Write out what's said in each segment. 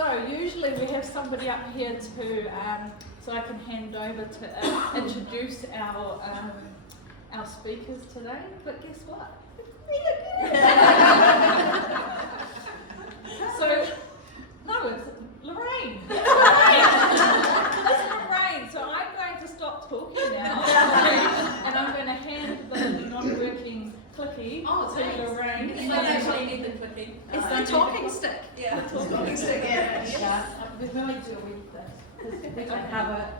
So usually we have somebody up here to, so I can hand over to introduce our speakers today. But guess what? So no, it's Lorraine. It's Lorraine. So I'm going to stop talking now, and I'm going to hand the non-working clicky to Lorraine. You don't actually need the clicky. It's the talking stick. Yeah, the talking stick. Yeah. We really do with this. We don't have a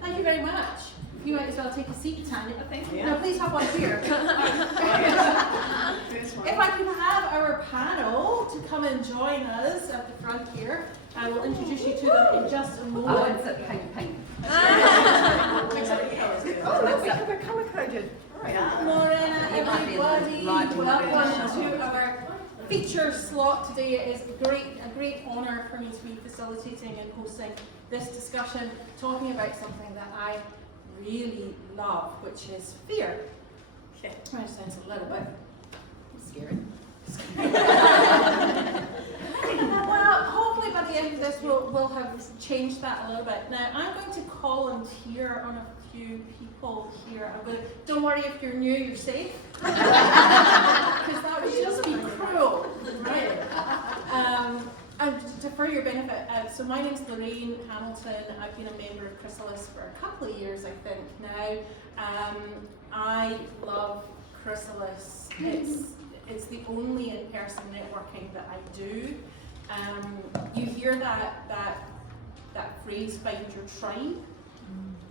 Thank you very much. You might as well take a seat, Tanya. Thank you. No, please have one here. If I can have our panel to come and join us at the front here, I will introduce you to them in just a moment. Oh, it's a pink. Oh, we're colour coded. Morena, everybody, welcome to our feature slot today. It is a great honour for me to be facilitating and hosting this discussion, talking about something that I really love, which is fear. Okay, that sounds a little bit scary. Well, hopefully by the end of this we'll have changed that a little bit. Now I'm going to volunteer on a few people here. Don't worry if you're new, you're safe. Because that would just be cruel, right? And for your benefit, so my name's Lorraine Hamilton. I've been a member of Chrysalis for a couple of years, I think now. I love Chrysalis. It's the only in-person networking that I do. You hear that phrase, find your tribe.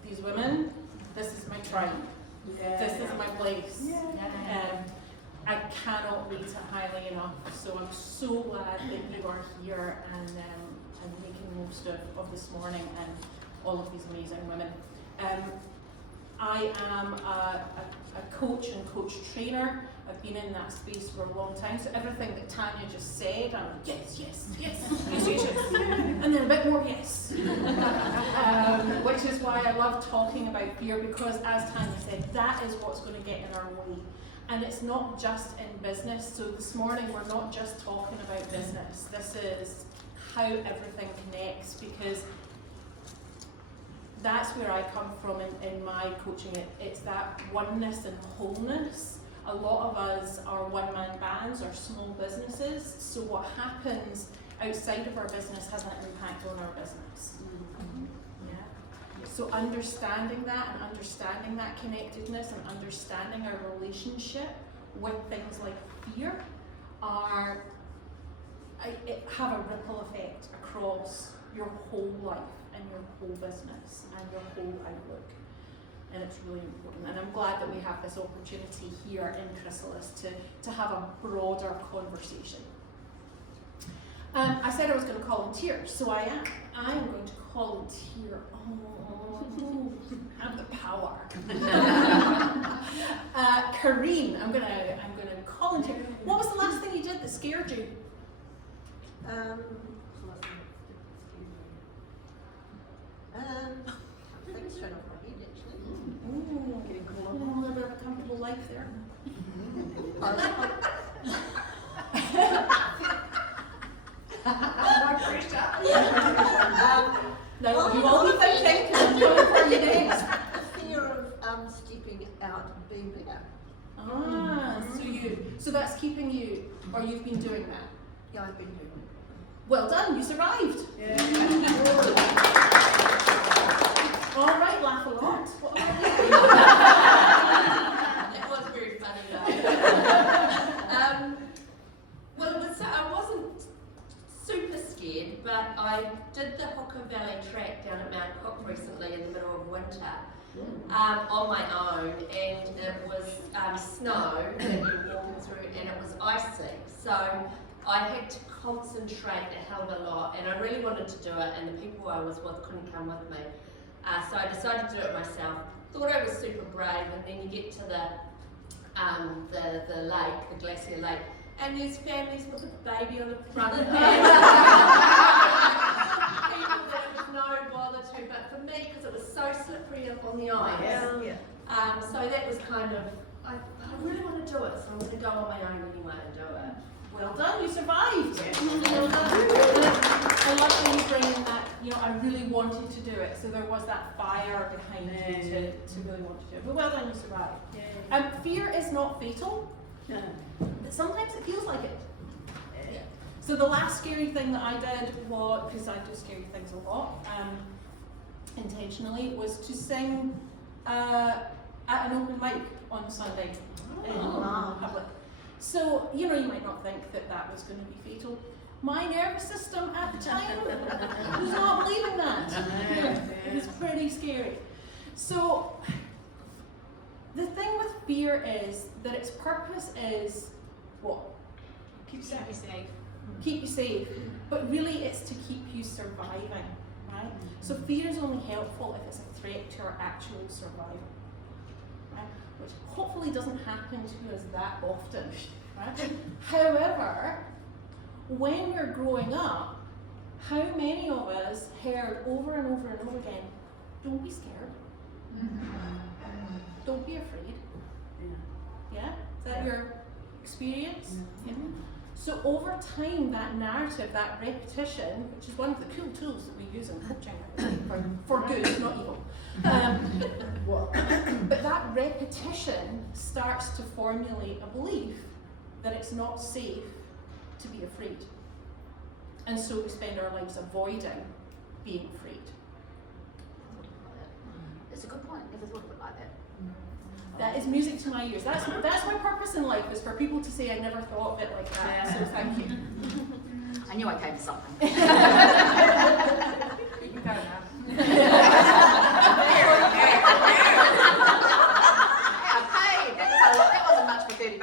These women, this is my tribe. This is my place. I cannot rate it highly enough. So I'm so glad that you are here and making the most of this morning and all of these amazing women. I am a coach and coach trainer. I've been in that space for a long time. So everything that Tanya just said, I'm like, yes. And then a bit more yes. Which is why I love talking about fear, because as Tanya said, that is what's going to get in our way. And it's not just in business. So this morning we're not just talking about business. This is how everything connects, because that's where I come from in my coaching. It's that oneness and wholeness. A lot of us are one-man bands or small businesses, so what happens outside of our business has an impact on our business. Yeah. So understanding that and understanding that connectedness and understanding our relationship with things like fear have a ripple effect across your whole life and your whole business and your whole outlook. And it's really important. And I'm glad that we have this opportunity here in Chrysalis to have a broader conversation. I said I was going to volunteer, so I am. I am going to volunteer. Oh, have the power. Kareen, I'm going to volunteer. What was the last thing you did that scared you? I think it's turned off my head actually. Ooh, getting cool. A little bit of a comfortable life there. No pressure. No, you all be thinking, because I'm coming for you next. The fear of stepping out and being there. So that's keeping you, or you've been doing that? Yeah, I've been doing it. Well done, you survived. Yeah. All right, laugh a lot. What about you? That was very funny though. I wasn't super scared, but I did the Hooker Valley track down at Mount Cook recently in the middle of winter on my own, and it was snow that we were walking through, and it was icy. So I had to concentrate a hell of a lot, and I really wanted to do it, and the people I was with couldn't come with me. So I decided to do it myself. Thought I was super brave, and then you get to the lake, the glacier lake, and there's families with a baby on the front and people that it was no bother to, but for me, because it was so slippery up on the ice, so that was kind of, I really want to do it, so I'm going to go on my own anyway and do it. Well done, you survived. Well done. I love when you bring in that, you know, I really wanted to do it, so there was that fire behind you to really want to do it. But well done, you survived. Fear is not fatal, but sometimes it feels like it. So the last scary thing that I did was, because I do scary things a lot, intentionally, was to sing at an open mic on Sunday in public. So, you know, you might not think that that was going to be fatal. My nervous system at the time was not believing that. It was pretty scary. So, the thing with fear is that its purpose is what? Keep you safe. Keep you safe. But really it's to keep you surviving, right? So fear is only helpful if it's a threat to our actual survival, right? Which hopefully doesn't happen to us that often, right? However, when we're growing up, how many of us heard over and over and over again, don't be scared. Don't be afraid. Yeah? Is that your experience? Yeah. So over time, that narrative, that repetition, which is one of the cool tools that we use in coaching for good, not evil. But that repetition starts to formulate a belief that it's not safe to be afraid. And so we spend our lives avoiding being afraid. It's a good point. Never thought of it like that. That is music to my ears. That's my purpose in life, is for people to say I never thought of it like that. So thank you. I knew I came to something. You can go now. Hey, that wasn't much for $30.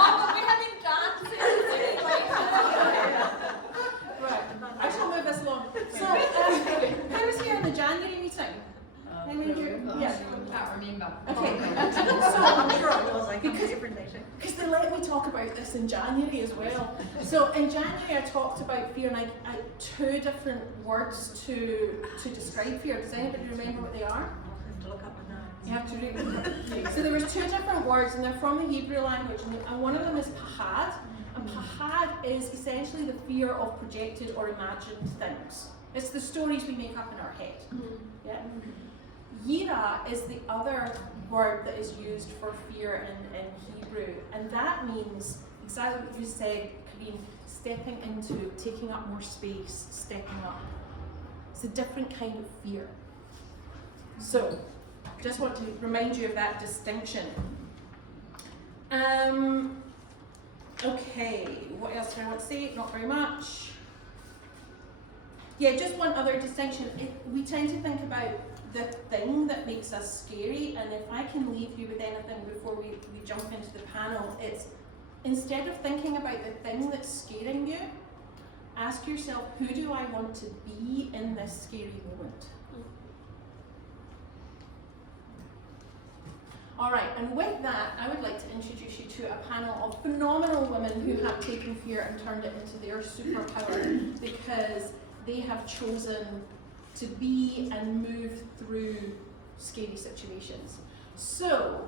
Oh, but we're having dances anyway. Right. I shall move this along. So, who was here in the January meeting? Anyone here? Yeah. I can't remember. Okay. So I'm sure it was like because they let me talk about this in January as well. So in January I talked about fear, and I had two different words to describe fear. Does anybody remember what they are? You have to read them. So there was two different words, and they're from the Hebrew language, and one of them is pahad. And pahad is essentially the fear of projected or imagined things. It's the stories we make up in our head. Yeah. Yira is the other word that is used for fear in Hebrew, and that means exactly what you said, Karine, stepping into, taking up more space, stepping up. It's a different kind of fear. So, just want to remind you of that distinction. Okay, what else do I want to say? Not very much. Yeah, just one other distinction. We tend to think about the thing that makes us scary, and if I can leave you with anything before we jump into the panel, it's instead of thinking about the thing that's scaring you, ask yourself, who do I want to be in this scary moment? Alright, and with that, I would like to introduce you to a panel of phenomenal women who have taken fear and turned it into their superpower, because they have chosen to be and move through scary situations. So,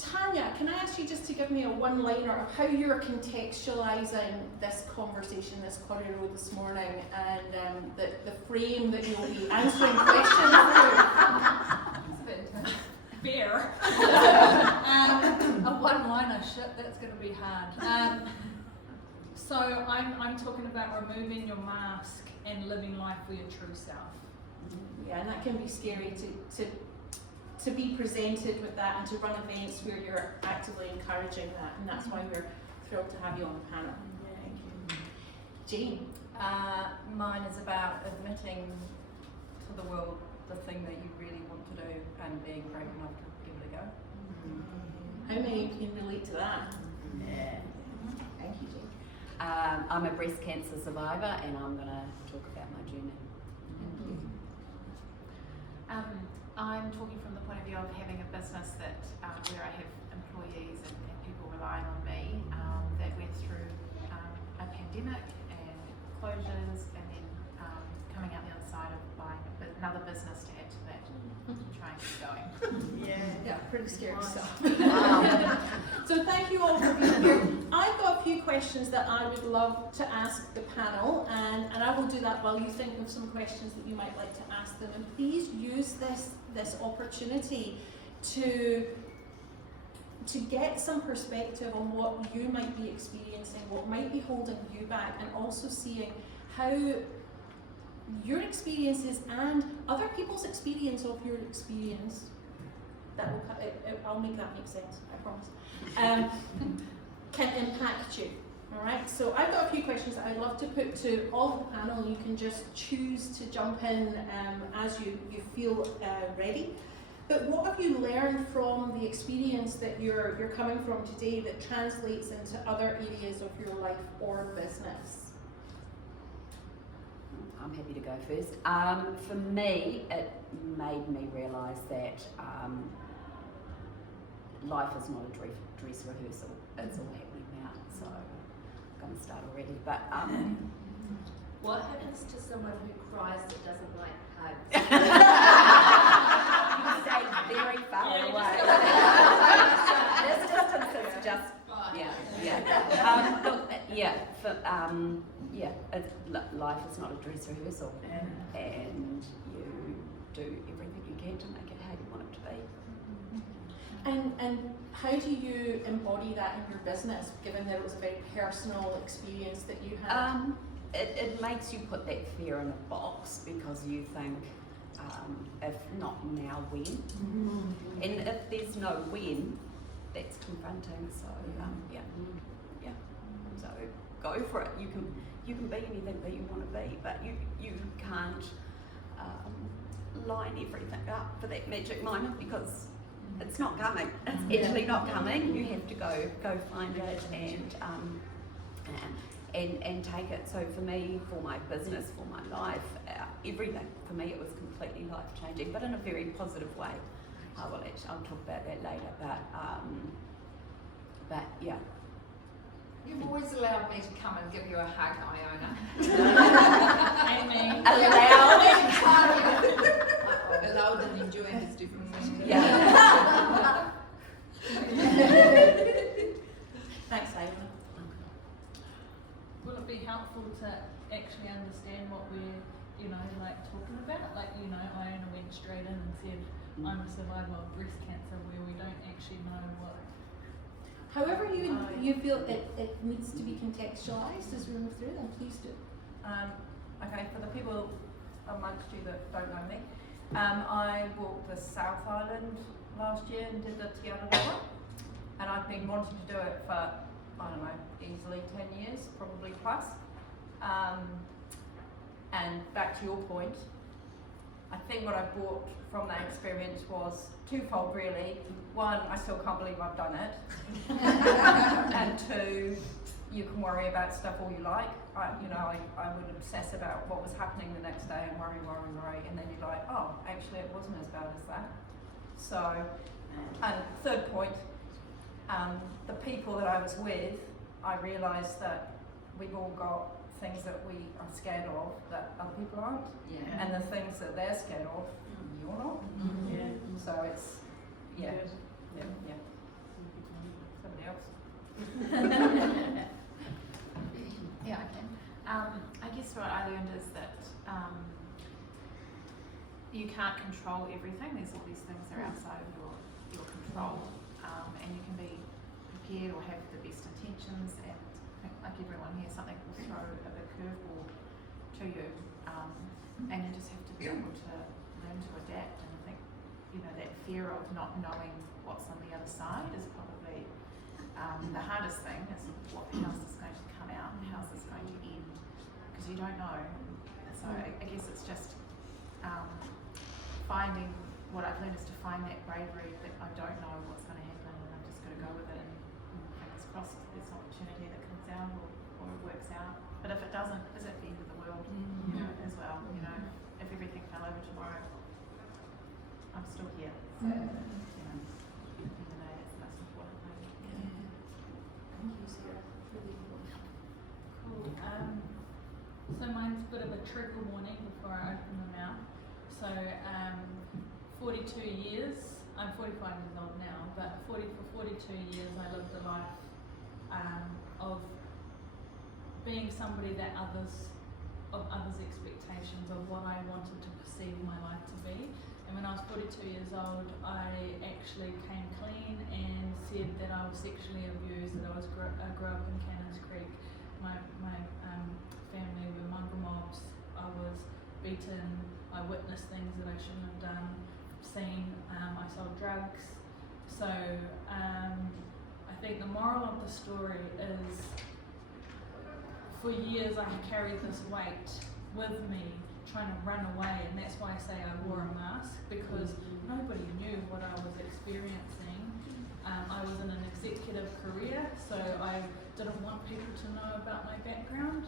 Tanya, can I ask you just to give me a one-liner of how you're contextualising this conversation, this corridor this morning, and the frame that you'll be answering questions through? Fear. A one-liner, shit, that's going to be hard. So I'm talking about removing your mask and living life for your true self. Yeah, and that can be scary to be presented with that and to run events where you're actively encouraging that, and that's why we're thrilled to have you on the panel. Thank you. Jane. Mine is about admitting to the world the thing that you really want to do and being brave enough to give it a go. How many can relate to that? Yeah. Thank you, Jane. I'm a breast cancer survivor, and I'm going to talk about my journey. I'm talking from the point of view of having a business that where I have employees and people relying on me that went through a pandemic and closures, and then coming out the other side of buying another business to add to that, trying to keep going. Yeah, pretty scary stuff. Wow. So thank you all for being here. I've got a few questions questions that I would love to ask the panel, and I will do that while you think of some questions that you might like to ask them. And please use this opportunity to get some perspective on what you might be experiencing, what might be holding you back, and also seeing how your experiences and other people's experience of your experience, that will, I'll make that make sense, I promise, can impact you. Alright, so I've got a few questions that I'd love to put to all of the panel. You can just choose to jump in as you feel ready. But what have you learned from the experience that you're coming from today that translates into other areas of your life or business? I'm happy to go first. For me, it made me realise that life is not a dress rehearsal. It's all happening now, so I'm going to start already. But What happens to someone who cries that doesn't like hugs? you stay very far away. This distance is just life is not a dress rehearsal, and you do everything you can to make it how you want it to be. And how do you embody that in your business, given that it was a very personal experience that you had? It makes you put that fear in a box because you think, if not now, when? And if there's no when, that's confronting. So so go for it. You can be anything that you want to be, but you can't line everything up for that magic moment because it's not coming. It's actually not coming. You have to go find it and take it. So for me, for my business, for my life, everything, for me it was completely life changing, but in a very positive way. I'll talk about that later, but yeah. You've always allowed me to come and give you a hug, Iona. Allowed and enjoying is different thing. Yeah. Thanks, Iona. Will it be helpful to actually understand what we're, talking about? Iona went straight in and said, I'm a survivor of breast cancer, where we don't actually know what. However you feel it needs to be contextualised as we move through, then please do. Okay, for the people amongst you that don't know me, I walked the South Island last year and did the Te Araroa, and I've been wanting to do it for, I don't know, easily 10 years, probably plus. And back to your point, I think what I brought from that experience was twofold really. One, I still can't believe I've done it. And two, you can worry about stuff all you like. I would obsess about what was happening the next day and worry, and then you're like, oh, actually it wasn't as bad as that. So, and third point, the people that I was with, I realised that we've all got things that we are scared of that other people aren't, and the things that they're scared of, you're not. So it's somebody else. Yeah, I can. I guess what I learned is that you can't control everything. There's all these things that are outside of your control, and you can be prepared or have the best intentions, and I think, like everyone here, something will throw a big curveball to you, and you just have to be able to learn to adapt. And I think that fear of not knowing what's on the other side is probably the hardest thing. Is how's this going to come out? How's this going to end? Because you don't know. So I guess it's just finding, what I've learned is to find that bravery that I don't know what's going to happen, and I've just got to go with it, and fingers crossed there's an opportunity that comes out or it works out. But if it doesn't, is it the end of the world as well? If everything fell over tomorrow, I'm still here. So, even though that's the most important thing. Thank you, Sarah. Really important. Cool. So mine's a bit of a trigger warning before I open my mouth. So 42 years, I'm 45 years old now, but for 42 years I lived a life of being somebody that others' expectations of what I wanted to perceive my life to be. And when I was 42 years old, I actually came clean and said that I was sexually abused, that I grew up in Cannons Creek. My family were mongrel mobs. I was beaten. I witnessed things that I shouldn't have done. I sold drugs. So I think the moral of the story is, for years I carried this weight with me, trying to run away, and that's why I say I wore a mask, because nobody knew what I was experiencing. I was in an executive career, so I didn't want people to know about my background.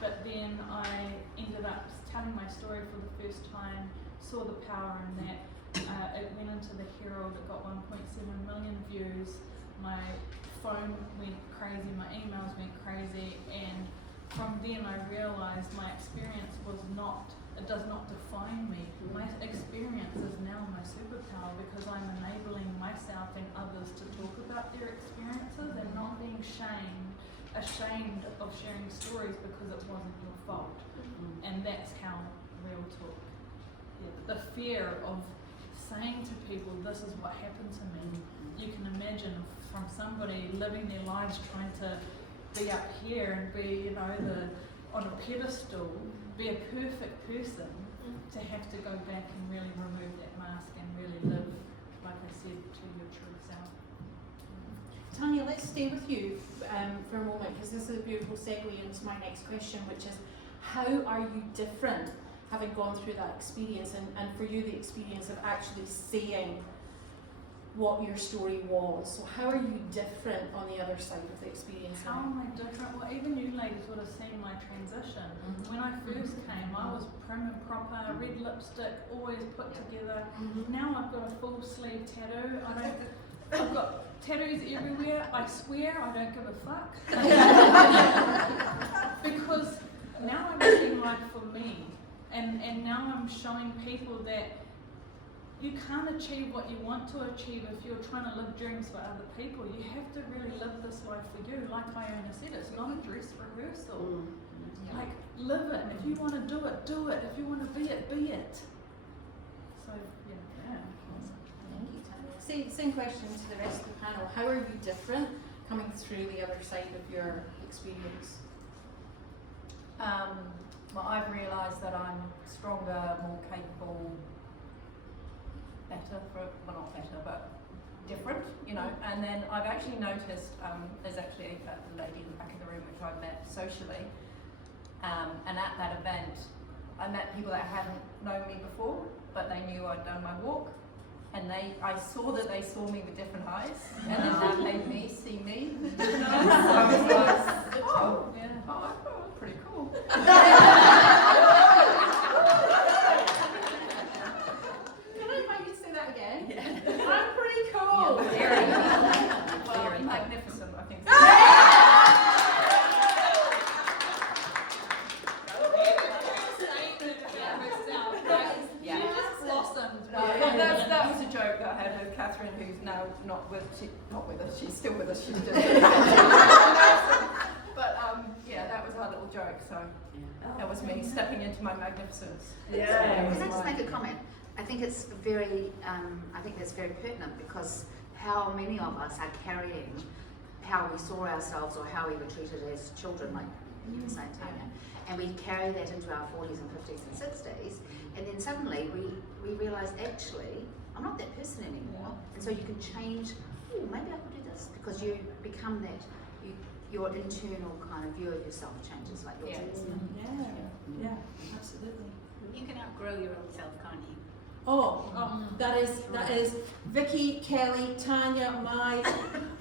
But then I ended up telling my story for the first time, saw the power in that. It went into the Herald, it got 1.7 million views. My phone went crazy, my emails went crazy, and from then I realised my experience does not define me. My experience is now my superpower, because I'm enabling myself and others to talk about their experiences and not being ashamed of sharing stories because it wasn't your fault. And that's how real talk. The fear of saying to people, this is what happened to me. You can imagine from somebody living their lives trying to be up here and be, on a pedestal, be a perfect person, to have to go back and really remove that mask and really live, like I said, to your true self. Tanya, let's stay with you for a moment, because this is a beautiful segue into my next question, which is, how are you different, having gone through that experience, and for you the experience of actually saying what your story was? So how are you different on the other side of the experience? How am I different? Well, even you ladies would have seen my transition. When I first came, I was prim and proper, red lipstick, always put together. Now I've got a full sleeve tattoo. I've got tattoos everywhere. I swear I don't give a fuck. Because now I'm living life for me. And now I'm showing people that you can't achieve what you want to achieve if you're trying to live dreams for other people. You have to really live this life for you. Like Iona said, it's not a dress rehearsal. Like, live it. If you want to do it, do it. If you want to be it, be it. So, yeah. Thank you, Tanya. Same question to the rest of the panel. How are you different coming through the other side of your experience? Well, I've realised that I'm stronger, more capable, not better, but different, and then I've actually noticed, there's actually a lady in the back of the room which I met socially, and at that event I met people that hadn't known me before, but they knew I'd done my walk, and I saw that they saw me with different eyes, and then that made me see me with different eyes. So I was like, oh, pretty cool. I'm pretty cool. Very well, magnificent, I think. That was a joke that I had with Catherine, who's now not with us. She's still with us. She's just. But that was our little joke. So that was me stepping into my magnificence. Can I just make a comment? I think it's very, I think that's very pertinent, because how many of us are carrying how we saw ourselves or how we were treated as children, like you were saying, Tanya, and we carry that into our 40s and 50s and 60s, and then suddenly we realise, actually, I'm not that person anymore, and so you can change, maybe I could do this, because you become that, your internal kind of view of yourself changes, like yours is. Yeah, absolutely. You can outgrow your old self, can't you? That is Vicky, Kelly, Tanya,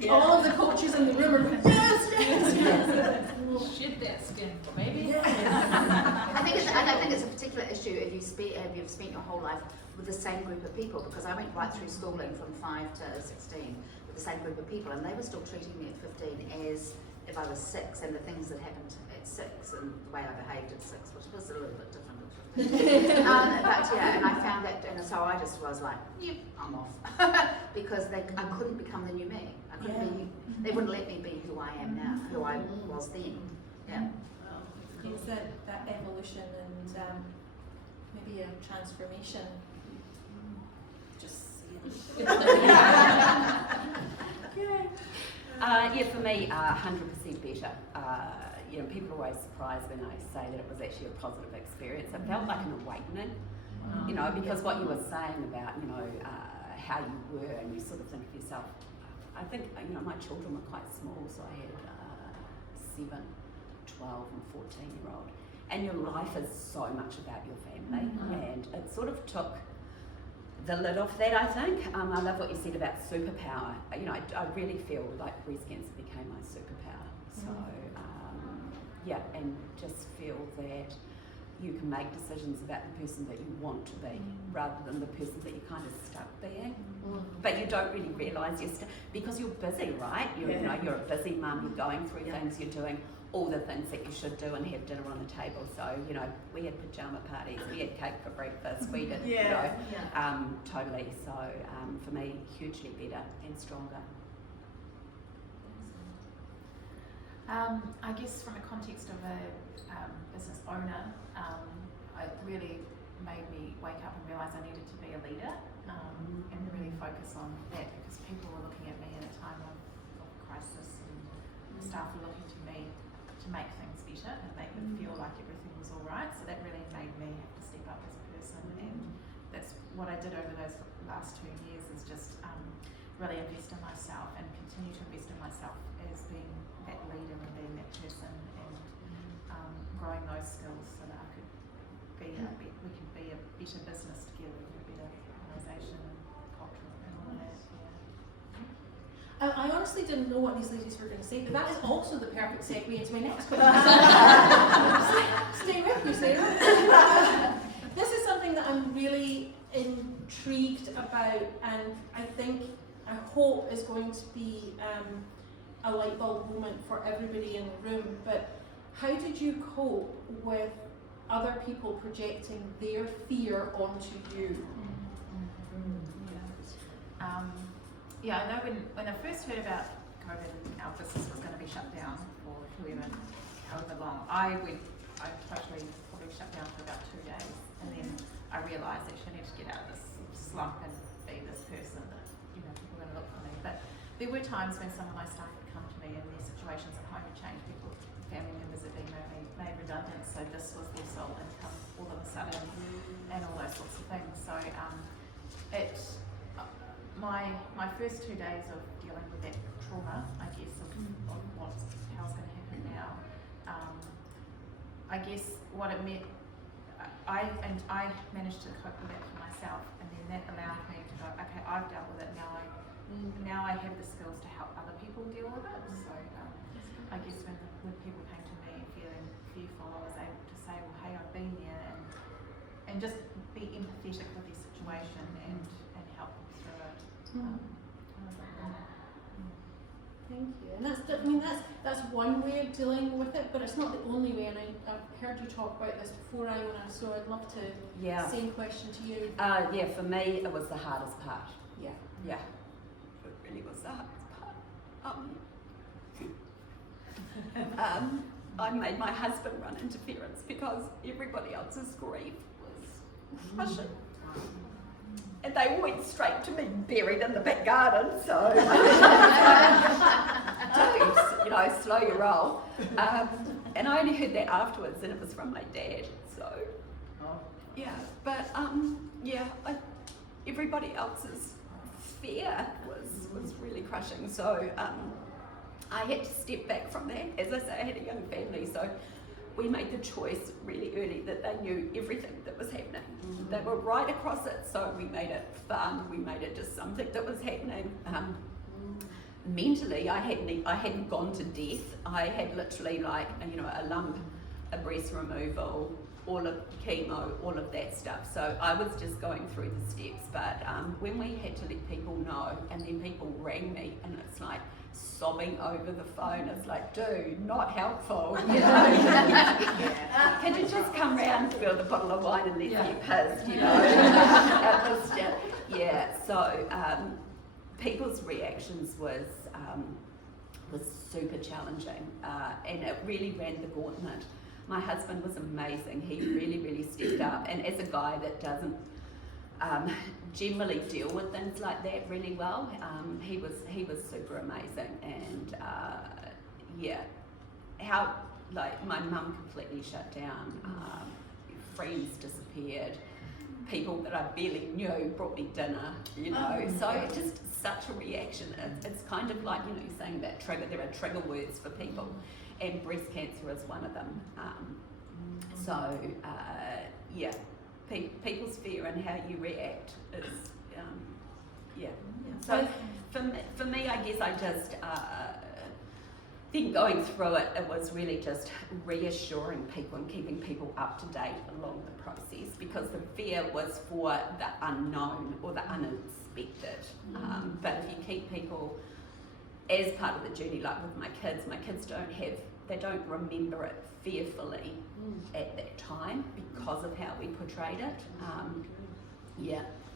all of the coaches in the room are going, yes. Shed that skin, baby. I think it's a particular issue if you've spent your whole life with the same group of people, because I went right through schooling from 5 to 16 with the same group of people, and they were still treating me at 15 as if if I was 6 and the things that happened at 6 and the way I behaved at 6, which was a little bit different. But yeah, and I found that, and so I just was like, yep, I'm off. Because I couldn't become the new me. I couldn't be, they wouldn't let me be who I am now, who I was then. Yeah. It's that evolution and maybe a transformation. Just yeah, for me, 100% better. You know, people are always surprised when I say that it was actually a positive experience. It felt like an awakening, you know, because what you were saying about, you know, how you were, and you sort of think of yourself. I think, you know, my children were quite small, so I had 7, 12 and 14-year-old. And your life is so much about your family, and it sort of took the lid off that, I think. I love what you said about superpower. You know, I really feel like breast cancer became my superpower. So, yeah, and just feel that you can make decisions about the person that you want to be rather than the person that you're kind of stuck being. But you don't really realise because you're busy, right? You know, you're a busy mum, you're going through things, you're doing all the things that you should do and have dinner on the table. So, you know, we had pajama parties, we had cake for breakfast, we did, you know, totally. So, for me, hugely better and stronger. I guess from a context of a business owner, it really made me wake up and realise I needed to be a leader and really focus on that, because people were looking at me in a time of crisis, and the staff were looking to me to make things better and make them feel like everything was all right. So that really made me have to step up as a person, and that's what I did over those last 2 years, is just really invest in myself and continue to invest in myself as being that leader and being that person, and growing those skills so that I could be we could be a better business together, a better organisation and culture and all of that. I honestly didn't know what these ladies were going to say, but that is also the perfect segue into my next question. Stay with me, Sarah. This is something that I'm really intrigued about, and I hope is going to be a light bulb moment for everybody in the room. But how did you cope with other people projecting their fear onto you? Yeah, I know when I first heard about COVID and our business was going to be shut down for however long, I totally probably shut down for about 2 days, and then I realised that I needed to get out of this slump and be this person that, you know, people were going to look for me. But there were times when some of my staff would come to me and their situations at home had changed. People, family members had been made redundant, so this was their sole income all of a sudden, and all those sorts of things. So my first 2 days of dealing with that trauma, I guess, of how's going to happen now, I guess what it meant, I managed to cope with that for myself, and then that allowed me to go, okay, I've dealt with it, now I have the skills to help other people deal with it. So I guess when people came to me feeling fearful, I was able to say, well, hey, I've been there, and just be empathetic with their situation and help them through it. Thank you. And that's one way of dealing with it, but it's not the only way. And I've heard you talk about this before, Iona, so I'd love to same question to you. Yeah, for me it was the hardest part. Yeah. It really was the hardest part. I made my husband run interference because everybody else's grief was crushing. And they all went straight to me, buried in the back garden, so you know, slow your roll. And I only heard that afterwards, and it was from my dad. So yeah, but everybody else's fear was really crushing. So I had to step back from that. As I say, I had a young family, so we made the choice really early that they knew everything that was happening. They were right across it, so we made it fun. We made it just something that was happening. Mentally, I hadn't gone to death. I had literally, like, you know, a lump, a breast removal, all of chemo, all of that stuff. So I was just going through the steps. But when we had to let people know, and then people rang me, and it's like sobbing over the phone. It's like, dude, not helpful, you know. Can you just come round, fill the bottle of wine and let me pissed, you know. It was just, so people's reactions was super challenging, and it really ran the gauntlet. My husband was amazing. He really stepped up, and as a guy that doesn't generally deal with things like that really well, he was super amazing. And how, like, my mum completely shut down, friends disappeared, people that I barely knew brought me dinner, you know. So it's just such a reaction. It's kind of like, you know, you're saying that trigger, there are trigger words for people, and breast cancer is one of them. People's fear and how you react is, So for me, I guess I just, think going through it, it was really just reassuring people and keeping people up to date along the process, because the fear was for the unknown or the unexpected. But if you keep people as part of the journey, like with my kids don't remember it fearfully at that time because of how we portrayed it.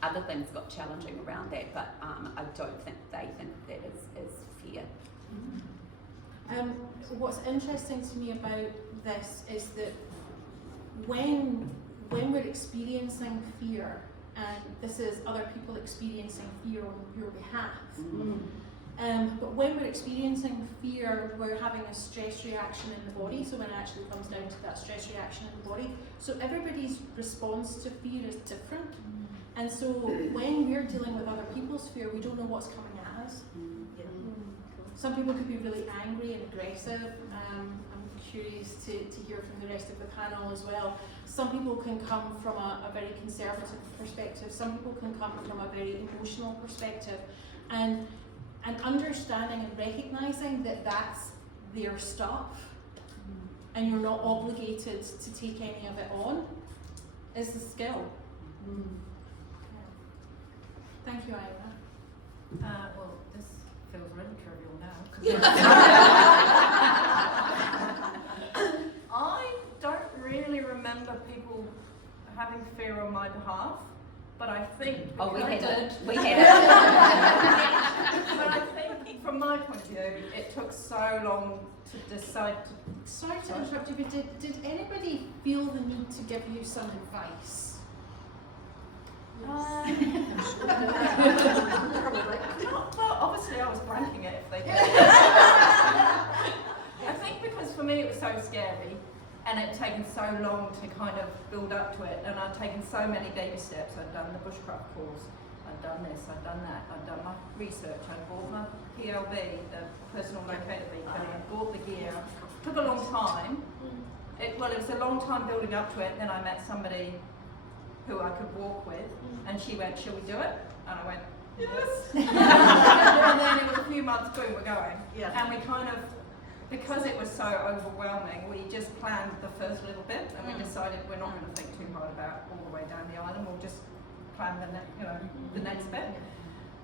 Other things got challenging around that, but I don't think they think of that as fear. What's interesting to me about this is that when we're experiencing fear, and this is other people experiencing fear on your behalf, but when we're experiencing fear, we're having a stress reaction in the body. So when it actually comes down to that stress reaction in the body, so everybody's response to fear is different. And so when we're dealing with other people's fear, we don't know what's coming at us. Some people could be really angry and aggressive. I'm curious to hear from the rest of the panel as well. Some people can come from a very conservative perspective. Some people can come from a very emotional perspective. And understanding and recognising that that's their stuff, and you're not obligated to take any of it on, is the skill. Thank you, Ina. Well, this feels really trivial now. I don't really remember people having fear on my behalf, but I think We had it. But I think, from my point of view, it took so long to decide to. Sorry to interrupt you, but did anybody feel the need to give you some advice? Well, obviously I was blanking it if they did. I think because for me it was so scary, and it had taken so long to kind of build up to it, and I'd taken so many baby steps. I'd done the bushcraft course, I'd done this, I'd done that, I'd done my research, I'd bought my PLB, the personal locator beacon, I'd bought the gear. It took a long time. It was a long time building up to it, and then I met somebody who I could walk with, and she went, "Shall we do it?" And I went, "Yes." And then it was a few months, boom, we're going. And we kind of, because it was so overwhelming, we just planned the first little bit, and we decided we're not going to think too hard about all the way down the island. We'll just plan the next bit.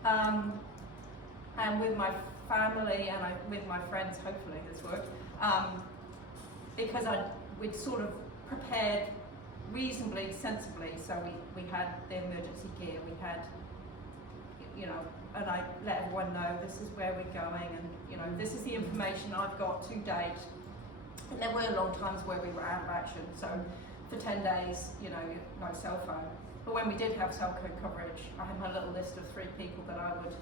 And with my family and with my friends, hopefully this worked, because we'd sort of prepared reasonably sensibly. So we had the emergency gear, we had, and I let everyone know this is where we're going, and this is the information I've got to date. And there were long times where we were out of action, so for 10 days, no cell phone. But when we did have cell phone coverage, I had my little list of 3 people that I would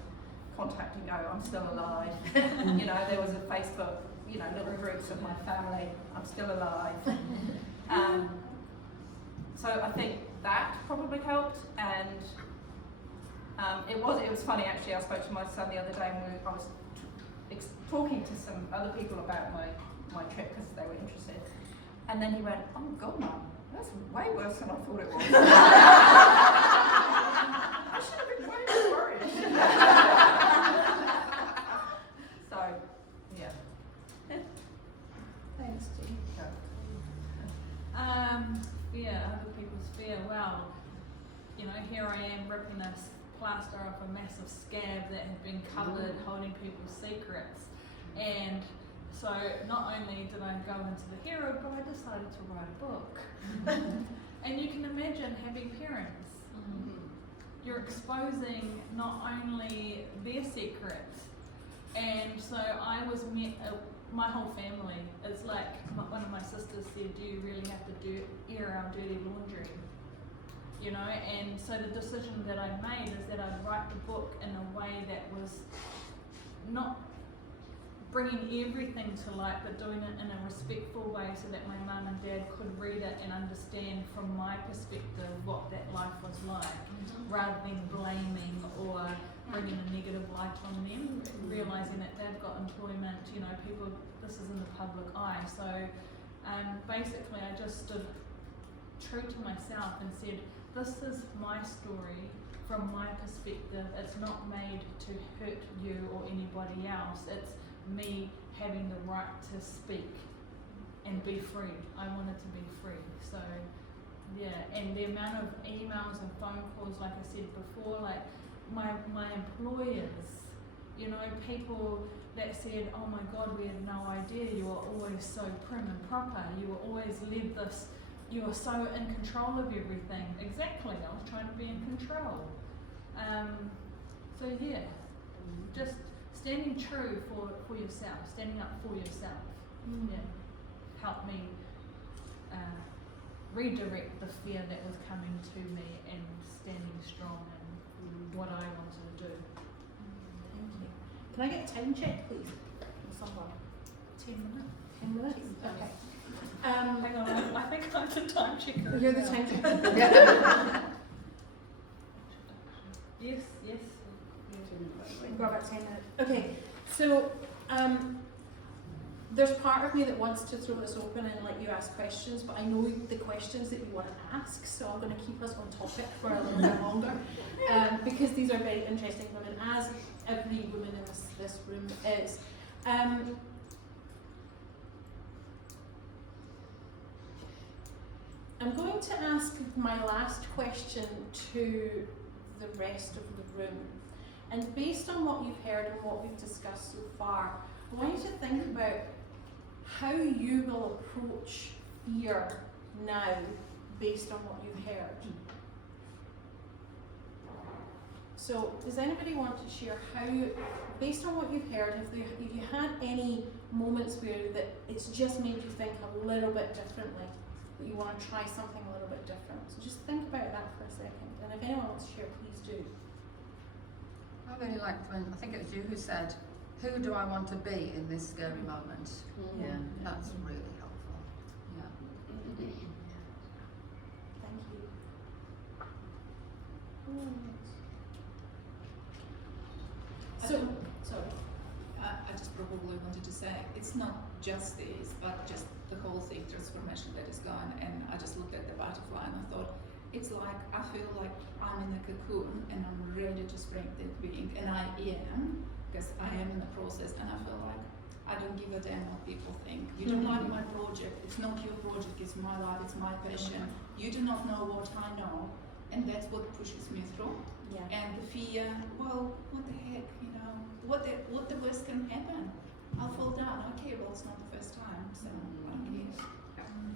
contact and go, "I'm still alive." There was a Facebook, little groups of my family, "I'm still alive." So I think that probably helped, and it was funny actually. I spoke to my son the other day, and I was talking to some other people about my trip because they were interested, and then he went, "Oh God, Mum, that's way worse than I thought it was." I should have been way more worried. So, yeah. Thanks, Jane. Other people's fear. Well, here I am ripping this plaster off a massive scab that had been covered, holding people's secrets. And so not only did I go into the Herald, but I decided to write a book. And you can imagine having parents. You're exposing not only their secrets, and so I was my whole family. It's like one of my sisters said, "Do you really have to air our dirty laundry?" You know, and so the decision that I made is that I'd write the book in a way that was not bringing everything to light, but doing it in a respectful way so that my mum and dad could read it and understand from my perspective what that life was like, rather than blaming or bringing a negative light on them, realising that they've got employment, you know, people, this is in the public eye. So basically I just stood true to myself and said, this is my story from my perspective. It's not made to hurt you or anybody else. It's me having the right to speak and be free. I wanted to be free. So yeah, and the amount of emails and phone calls, like I said before, like my employers, you know, people that said, oh my God, we had no idea, you were always so prim and proper, you were always led this, you were so in control of everything. Exactly, I was trying to be in control. So yeah, just standing true for yourself, standing up for yourself, yeah, helped me redirect the fear that was coming to me and standing strong in what I wanted to do. Thank you. Can I get a time check, please, from someone? 10 minutes. 10 minutes? Okay. Hang on, I think I'm the time checker. You're the time checker. Yes. We've got about 10 minutes. Okay, so there's part of me that wants to throw this open and let you ask questions, but I know the questions that you want to ask, so I'm going to keep us on topic for a little bit longer, because these are very interesting women, as every woman in this room is. I'm going to ask my last question to the rest of the room. And based on what you've heard and what we've discussed so far, I want you to think about how you will approach fear now based on what you've heard. So does anybody want to share how, based on what you've heard, if you had any moments where that it's just made you think a little bit differently, that you want to try something a little bit different. So just think about that for a second. And if anyone wants to share, please do. I really liked when, I think it was you who said, who do I want to be in this scary moment? Yeah, that's really helpful. Yeah. Thank you. So, sorry. I just probably wanted to say it's not just this, but just the whole thing, transformation that is going. And I just looked at the butterfly and I thought, it's like I feel like I'm in a cocoon and I'm ready to spread that wing, and I am, because I am in the process, and I feel like I don't give a damn what people think. You don't like my project, it's not your project, it's my life, it's my passion. You do not know what I know, and that's what pushes me through. Yeah. And the fear, well, what the heck, you know, what the worst can happen? I'll fall down. Okay, well, it's not the first time, so I don't care.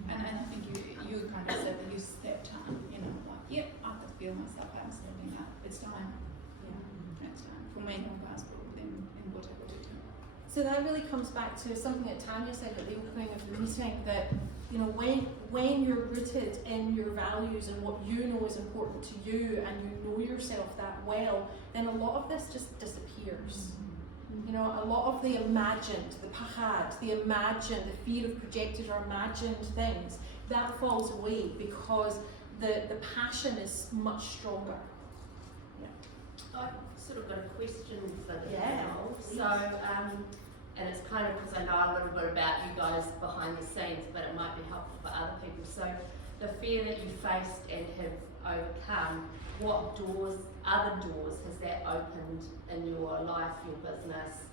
And I think you kind of said that you stepped up, you know, like, yep, I could feel myself, I'm stepping up. It's time. Yeah, it's time for me and Gospel in whatever we do. So that really comes back to something that Tanya said at the opening of the meeting, that, you know, when you're rooted in your values and what you know is important to you, and you know yourself that well, then a lot of this just disappears. You know, a lot of the imagined, the pahad, the imagined, the fear of projected or imagined things, that falls away because the passion is much stronger. Yeah. I've sort of got a question for the Yeah, panel. please. So, and it's kind of because I know a little bit about you guys behind the scenes, but it might be helpful for other people. So, the fear that you faced and have overcome, what doors, other doors, has that opened in your life, your business?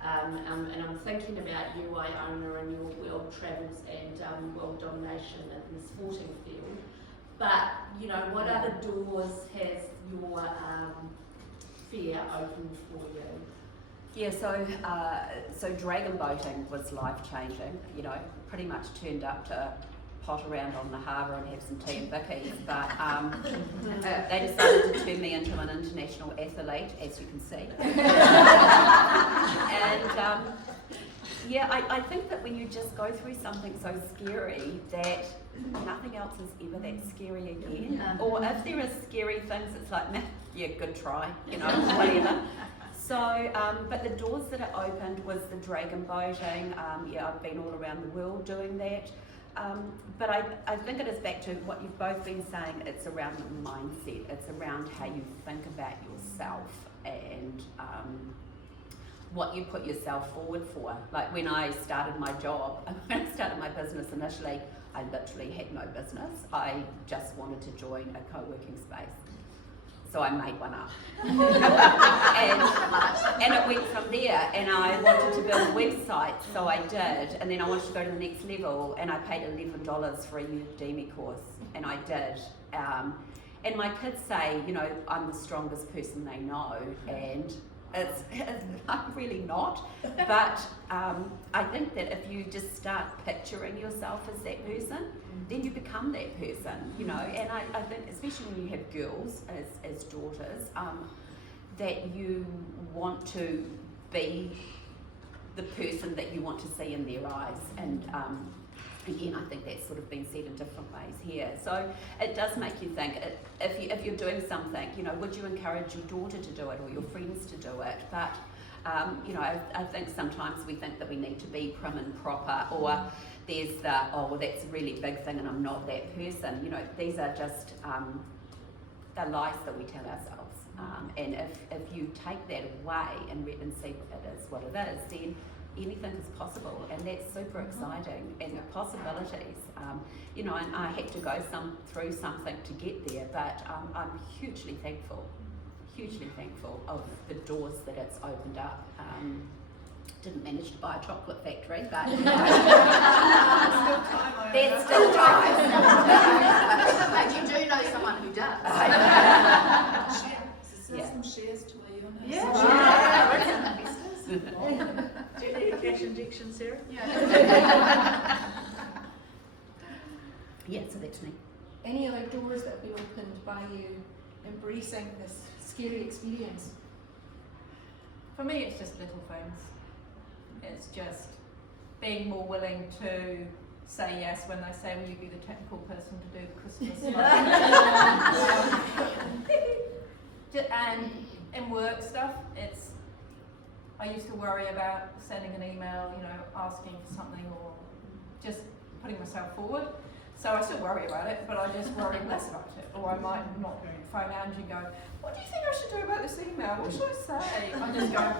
And I'm thinking about you, Iona, and your world travels and world domination in the sporting field. But, you know, what other doors has your fair opened for you? Yeah, so dragon boating was life changing. You know, pretty much turned up to pot around on the harbour and have some tea and bickies, but they decided to turn me into an international athlete, as you can see. And yeah, I think that when you just go through something so scary that nothing else is ever that scary again. Or if there are scary things, it's like, meh, yeah, good try, you know, whatever. So, but the doors that are opened was the dragon boating. Yeah, I've been all around the world doing that. But I think it is back to what you've both been saying. It's around the mindset. It's around how you think about yourself and what you put yourself forward for. Like when I started my job, when I started my business initially, I literally had no business. I just wanted to join a co-working space. So I made one up. and it went from there. And I wanted to build a website, so I did. And then I wanted to go to the next level, and I paid $11 for a Udemy course, and I did. And my kids say, you know, I'm the strongest person they know, and I'm really not. But I think that if you just start picturing yourself as that person, then you become that person, you know. And I think, especially when you have girls as daughters, that you want to be the person that you want to see in their eyes. And again, I think that's sort of been said in different ways here. So it does make you think, if you're doing something, you know, would you encourage your daughter to do it or your friends to do it? But you know, I think sometimes we think that we need to be prim and proper, or there's the, oh, well, that's a really big thing and I'm not that person. You know, these are just the lies that we tell ourselves. And if you take that away and see it is what it is, then anything is possible, and that's super exciting. And the possibilities, you know, and I had to go through something to get there, but I'm hugely thankful of the doors that it's opened up. Didn't manage to buy a chocolate factory, but you know, there's still time. But you do know someone who does. Sell some shares to a unit. Yeah. Do you need a cash injection, Sarah? Yeah, so that's me. Any other doors that have been opened by you embracing this scary experience? For me, it's just little things. It's just being more willing to say yes when they say, will you be the technical person to do the Christmas and in work stuff, I used to worry about sending an email, you know, asking for something or just putting myself forward. So I still worry about it, but I just worry less about it. Or I might not phone Angie and go, what do you think I should do about this email? What should I say? I just go,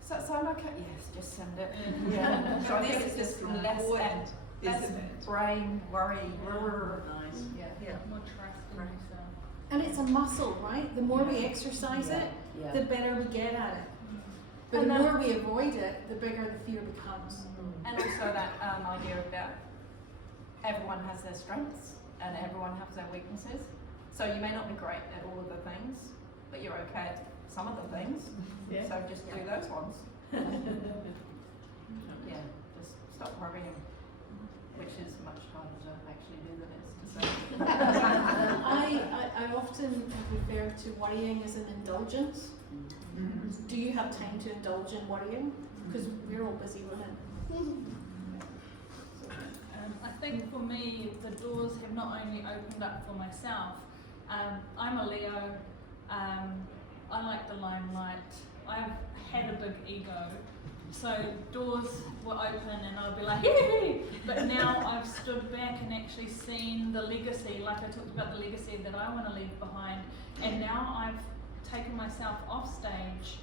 does that sound okay? Yes, just send it. Yeah. So I think it's just less brain worry. Nice. Yeah. More trust in yourself. And it's a muscle, right? The more we exercise it, Yeah. the better we get at it. But And the then- more we avoid it, the bigger the fear becomes. And also that idea about everyone has their strengths and everyone has their weaknesses. So you may not be great at all of the things, but you're okay at some of the things. Yeah. So just do those ones. Yeah, just stop worrying, which is much harder to actually do than it is to say. I often refer to worrying as an indulgence. Do you have time to indulge in worrying? Because we're all busy women. I think for me, the doors have not only opened up for myself. I'm a Leo. I like the limelight. I've had a big ego. So doors were open and I'll be like, yay! But now I've stood back and actually seen the legacy, like I talked about the legacy that I want to leave behind. And now I've taken myself off stage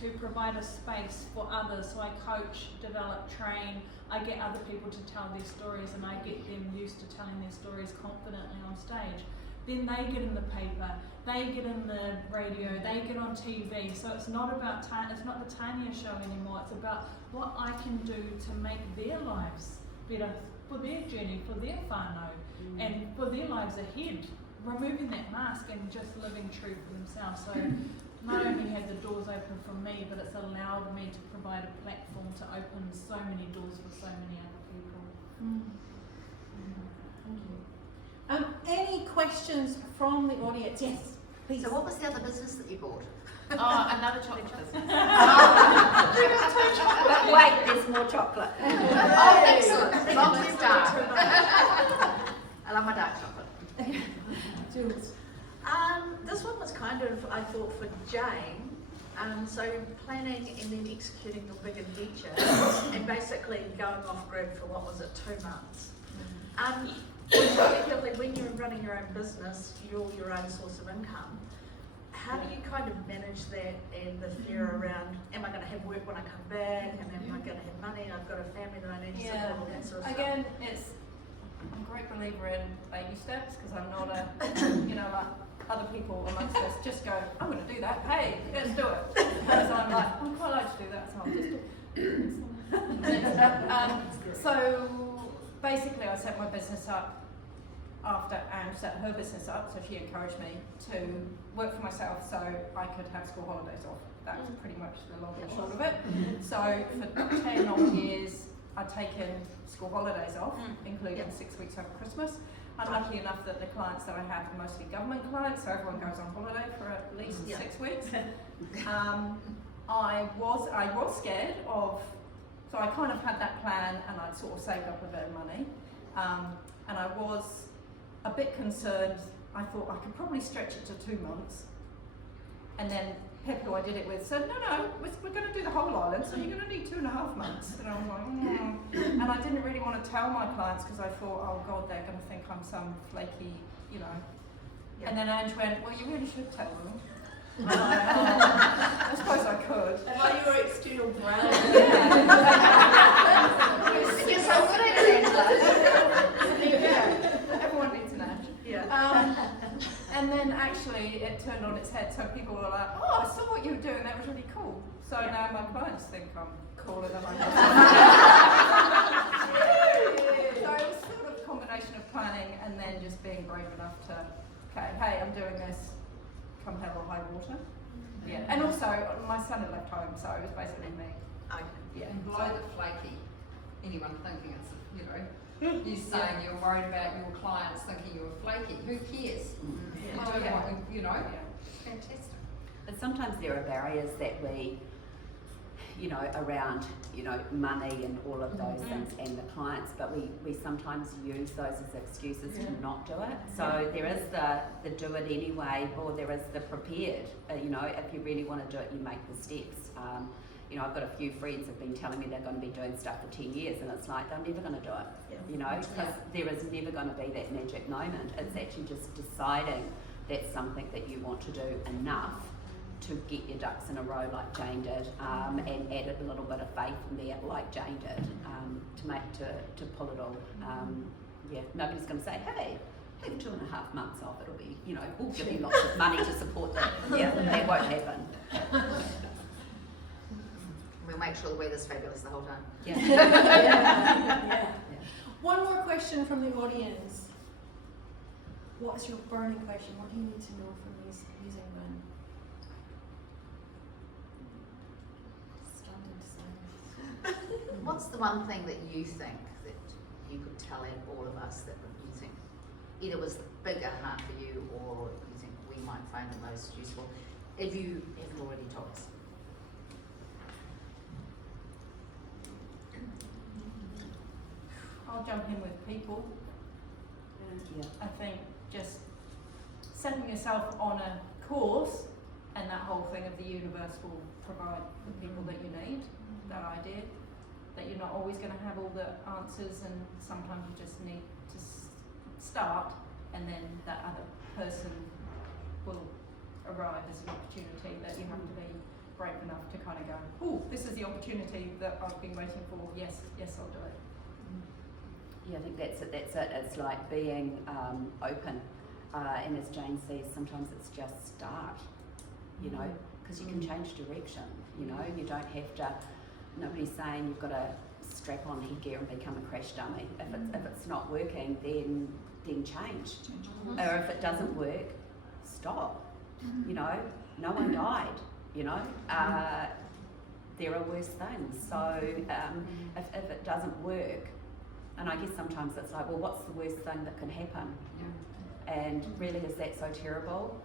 to provide a space for others. So I coach, develop, train. I get other people to tell their stories and I get them used to telling their stories confidently on stage. Then they get in the paper, they get in the radio, they get on TV. So it's not about it's not the Tanya show anymore. It's about what I can do to make their lives better for their journey, for their whānau, and for their lives ahead. Removing that mask and just living true for themselves. So not only had the doors open for me, but it's allowed me to provide a platform to open so many doors for so many other people. Thank you. Any questions from the audience? Yes, please. So what was the other business that you bought? Oh, another chocolate business. But wait, there's more chocolate. Oh, excellent. Long start. I love my dark chocolate. Jules. This one was kind of, I thought, for Jane. So planning and then executing your big adventure and basically going off grid for what was it, 2 months. Effectively, when you're running your own business, you're your own source of income. How do you kind of manage that and the fear around, am I going to have work when I come back, and am I going to have money, I've got a family that I need to support, all that sort of stuff. Again, I'm a great believer in baby steps, because I'm not a, like other people amongst us just go, I'm going to do that, hey, let's do it. Whereas I'm like, I quite like to do that, so I'll just do it. So basically I set my business up after Anne set her business up, so she encouraged me to work for myself so I could have school holidays off. That was pretty much the long and short of it. So for 10 odd years I'd taken school holidays off, including 6 weeks over Christmas. I'm lucky enough that the clients that I have are mostly government clients, so everyone goes on holiday for at least 6 weeks. I was scared of, so I kind of had that plan and I'd sort of saved up a bit of money. And I was a bit concerned. I thought I could probably stretch it to 2 months. And then Pip, who I did it with, said, no, we're going to do the whole island, so you're going to need 2.5 months. And I was like, And I didn't really want to tell my clients because I thought, oh God, they're going to think I'm some flaky, And then Ange went, well, you really should tell them. And I suppose I could. And like your external brand. You're so good at it, Yeah, everyone needs an Ange. And then actually it turned on its head, so people were like, oh, I saw what you were doing, that was really cool. So now my clients think I'm cooler than I am. So it was sort of a combination of planning and then just being brave enough to, okay, hey, I'm doing this, come hell or high water. Yeah, and also my son had left home, so it was basically me. Yeah. And below the flaky, anyone thinking it's, you saying you're worried about your clients thinking you're flaky. Who cares? Fantastic. But sometimes there are barriers that we, around, money and all of those things and the clients, but we sometimes use those as excuses to not do it. So there is the do it anyway, or there is the prepared. If you really want to do it, you make the steps. I've got a few friends who've been telling me they're going to be doing stuff for 10 years, and it's like they're never going to do it. Because there is never going to be that magic moment. It's actually just deciding that's something that you want to do enough to get your ducks in a row like Jane did, and added a little bit of faith in there like Jane did, to pull it all. Nobody's going to say, hey, have 2.5 months off, it'll be, we'll give you lots of money to support that. That won't happen. We'll make sure the weather's fabulous the whole time. One more question from the audience. What is your burning question? What do you need to know from using Run? What's the one thing that you think that you could tell all of us that you think either was big at heart for you, or you think we might find the most useful, if you haven't already told us? I'll jump in with people. I think just setting yourself on a course, and that whole thing of the universe will provide the people that you need, that idea, that you're not always going to have all the answers, and sometimes you just need to start, and then that other person will arrive as an opportunity that you have to be brave enough to kind of go, oh, this is the opportunity that I've been waiting for, yes, I'll do it. Yeah, I think that's it. It's like being open, and as Jane says, sometimes it's just start. Because you can change direction. You don't have to. Nobody's saying you've got to strap on headgear and become a crash dummy. If it's not working, then change. Or if it doesn't work, stop. no one died, you know. There are worse things. So if it doesn't work, and I guess sometimes it's like, well, what's the worst thing that can happen? And really, is that so terrible?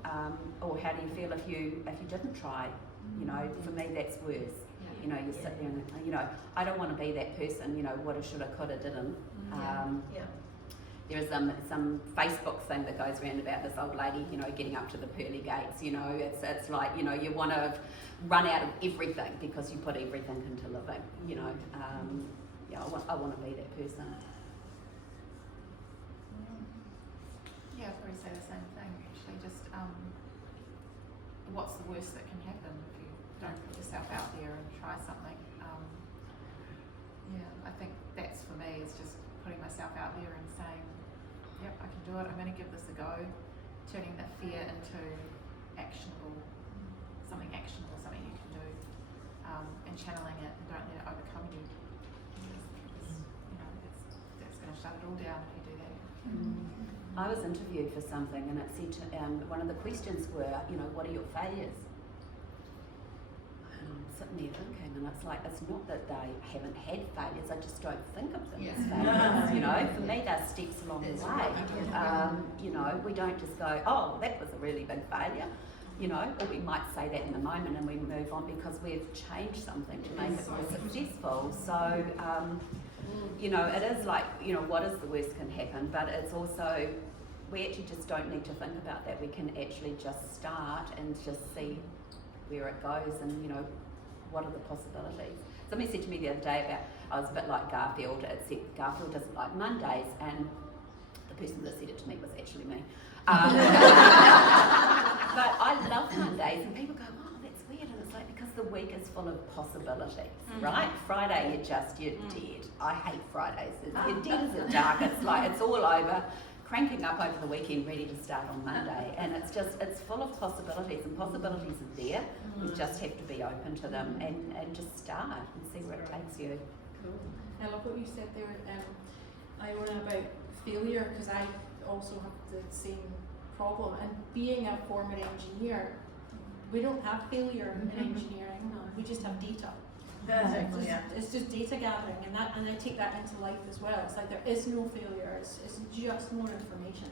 Or how do you feel if you didn't try? You know, for me, that's worse. You know, you sit there and, you know, I don't want to be that person, you know, woulda, shoulda, coulda, didn't. There is some Facebook thing that goes around about this old lady, you know, getting up to the pearly gates, you know, it's like, you know, you want to run out of everything because you put everything into living, you know. I want to be that person. Yeah, I'd probably say the same thing, actually, just what's the worst that can happen if you don't put yourself out there and try something. I think that's for me, is just putting myself out there and saying, yep, I can do it, I'm going to give this a go, turning the fear into something actionable, something you can do, and channeling it, and don't let it overcome you. Because, you know, that's going to shut it all down if you do that. I was interviewed for something, and it said to, one of the questions were, you know, what are your failures? And I'm sitting there thinking, and it's like, it's not that they haven't had failures, I just don't think of them as failures. You know, for me, they're steps along the way. You know, we don't just go, oh, that was a really big failure. You know, or we might say that in the moment and we move on because we've changed something to make it more successful. So, you know, it is like, you know, what is the worst can happen, but it's also, we actually just don't need to think about that. We can actually just start and just see where it goes and, you know, what are the possibilities. Somebody said to me the other day about, I was a bit like Garfield, it said Garfield doesn't like Mondays, and the person that said it to me was actually me. But I love Mondays, and people go, oh, that's weird, and it's like, because the week is full of possibilities, right? Friday, you're dead. I hate Fridays. You're dead as a duck. It's like, it's all over, cranking up over the weekend, ready to start on Monday. And it's full of possibilities, and possibilities are there. We just have to be open to them and just start and see where it takes you. Cool. I love what you said there, Iona, about failure, because I also have the same problem. And being a former engineer, we don't have failure in engineering. We just have data. It's just data gathering, and I take that into life as well. It's like there is no failure. It's just more information.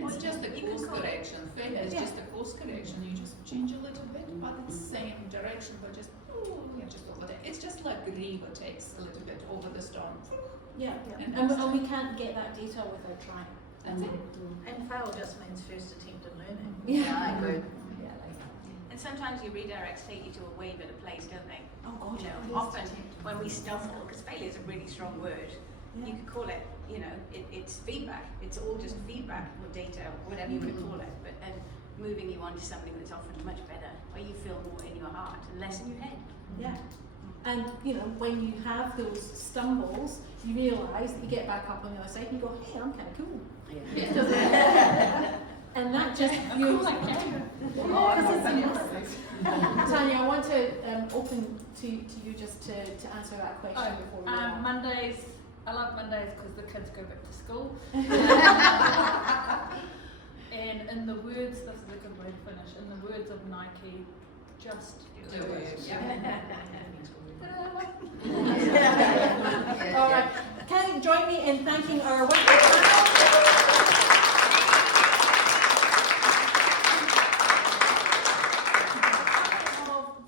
It's just a course correction. Failure is just a course correction. You just change a little bit, but it's the same direction, but just over there. It's just like the river takes a little bit over the storm. And we can't get that data without trying. That's it. And fail just means first attempt at learning. I agree. And sometimes your redirects take you to a wee bit of place, don't they? Oh God, You know, often when we stumble, because failure is a really strong word, you could call it, you know, it's feedback. It's all just feedback or data or whatever you want to call it, and moving you on to something that's often much better, where you feel more in your heart and less in your head. Yeah. And you know, when you have those stumbles, you realise that you get back up on the other side and you go, hey, I'm kind of cool. And that just fuels Tanya, I want to open to you just to answer that question before we go. Mondays, I love Mondays because the kids go back to school. And in the words, this is a good way to finish, in the words of Nike, just do it. All right, can you join me in thanking our wonderful panel?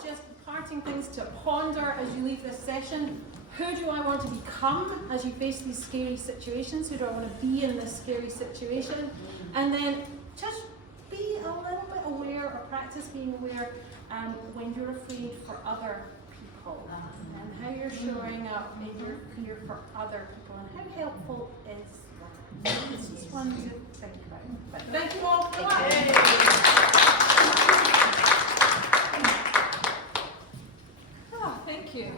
Just parting things to ponder as you leave this session. Who do I want to become as you face these scary situations? Who do I want to be in this scary situation? And then just be a little bit aware, or practice being aware when you're afraid for other people, and how you're showing up in your fear for other people, and how helpful is that? It's just one to think about. But thank you all for watching. Thank you.